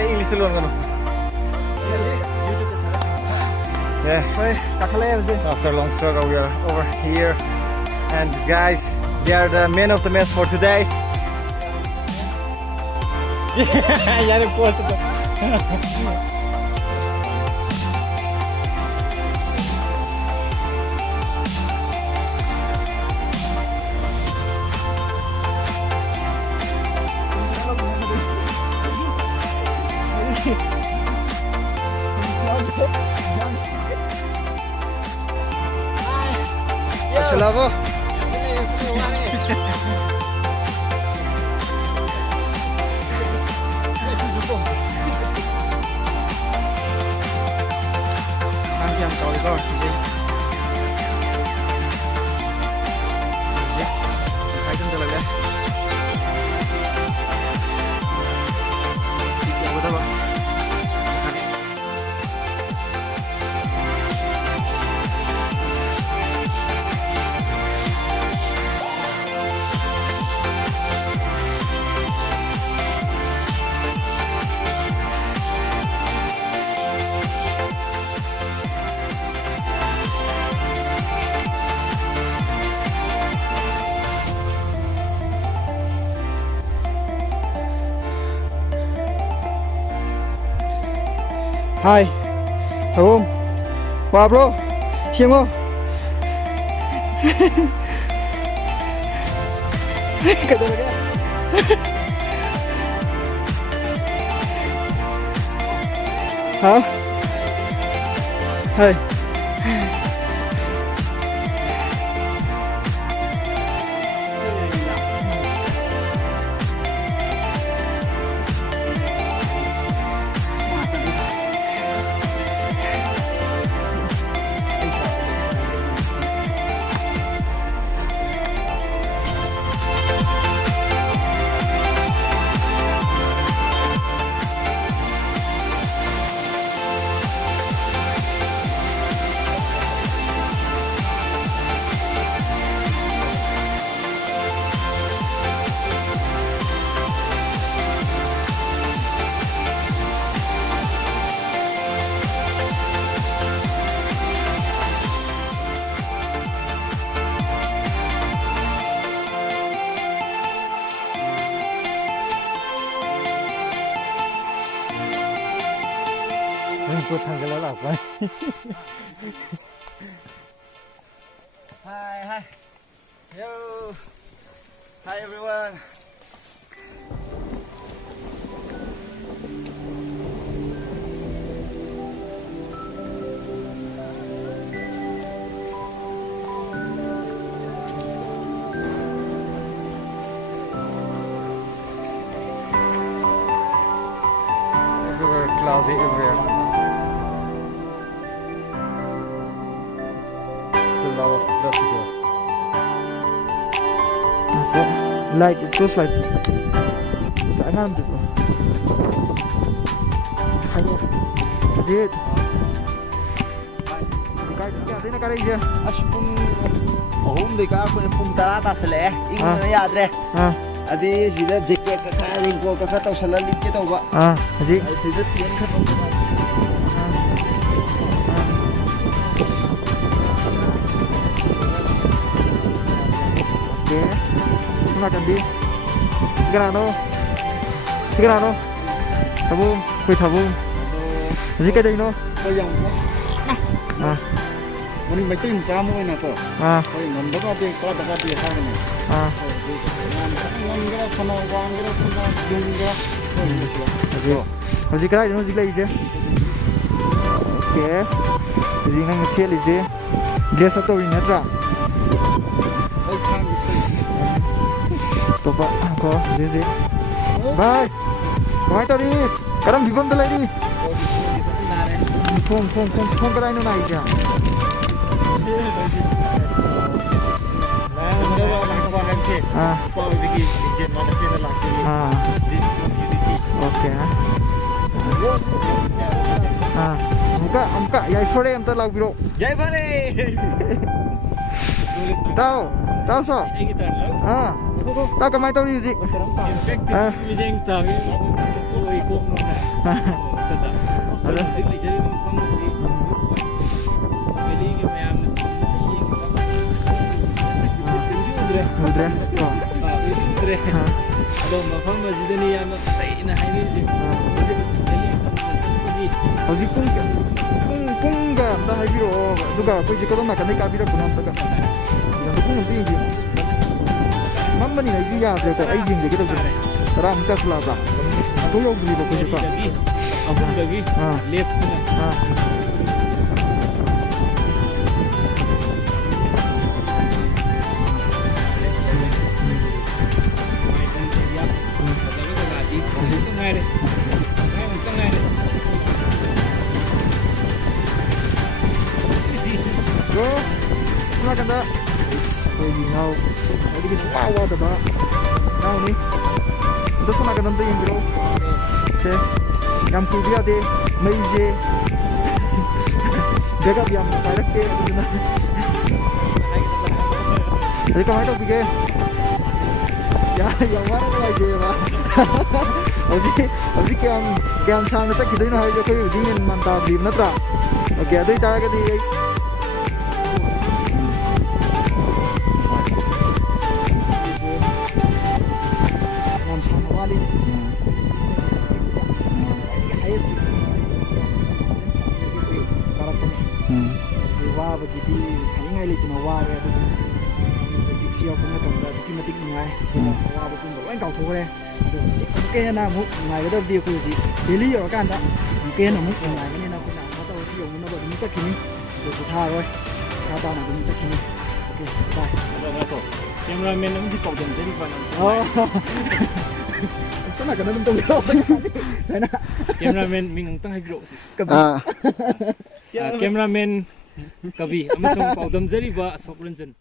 English alone gonna. Yeah. After a long struggle, we are over here, and guys, they are the men of the mess for today. Yeah, they posted it. Lavo. Đang nhầm cháu đi coi gì gì khai chân trở lại đây đi kéo của ta bạn Hai, thở không? Wow bro, chiêm không? Cái đó là hả? Hai. Put thằng cái lá vậy. Hi. Yo. Hi everyone. Everywhere cloudy everywhere. A lot to go. Like it feels like I can't do it. Is it? Cái thế nó cái gì? Asupung ohum de ka ko pung tara ta sele ing na yad re adi jida jacket ka kha raincoat ka kha taw sala lit ke taw ba ji ai sida tien kha taw okay nó cần đi cái nào đâu cái nào đâu thằng bu quỳ thằng bu gì cái đây nó ko yang Muni baca yang sama ini apa? Kau yang nombor apa? Kau dapat dia apa ni? Nggak kena uang, nggak kena duit, Gì cái này nó gì lấy chứ? Ok, gì năng xe lấy chứ? Dress up tôi nhớ ra. Tôi bảo có gì? Bye. Có ai tao đi? Cái đám bị vâm tao lấy đi. Không cái này nó này chứ? Okay. Amka, yai fore am ta lag biro. Yai fore. Tao so. Tao kamai tao đi gì? Infected meeting ta. Ko How's pung ga amda haibiro duga koi jikado makane kabira kunam daga yang pung nanti ini mamma ni naiji ya ko ai yin je kita je ram kas la ba to yo dri ba ko jika ahum lagi left na Bro, mana kanda? Is, baby now. Jadi kita semua awal dah bah. Now ni, itu semua kanda tu yang bro. Se, yang tu dia de, meije. Backup yang direct ke, jadi kau itu pergi. Ya, yang mana tu meije bah. Aji kiam sang cak kita ini hari kau ujungin mantap di mana tra. Okay, ada itu ada di. Begitu, hanya ngai lekin awal ya tu. Diksi aku nak kanda, diksi mati ngai. Awal aku pun bawa engkau tu le. Mungkin na mu ngai kita dia aku sih. Daily orang kanda, mungkin na mu ngai kan ni na aku nak satu orang yang mana bawa ni cak ini. Aku thar rồi, kata nak ni cak ini. Okay, bye. Ada tu. Cameraman nak mesti pau jadi mana. Oh. Sana kena tentu bro. Sana. Cameraman ming tang hai bro sih. Cameraman Kabi, amasung paudam jari ba Sopranjan.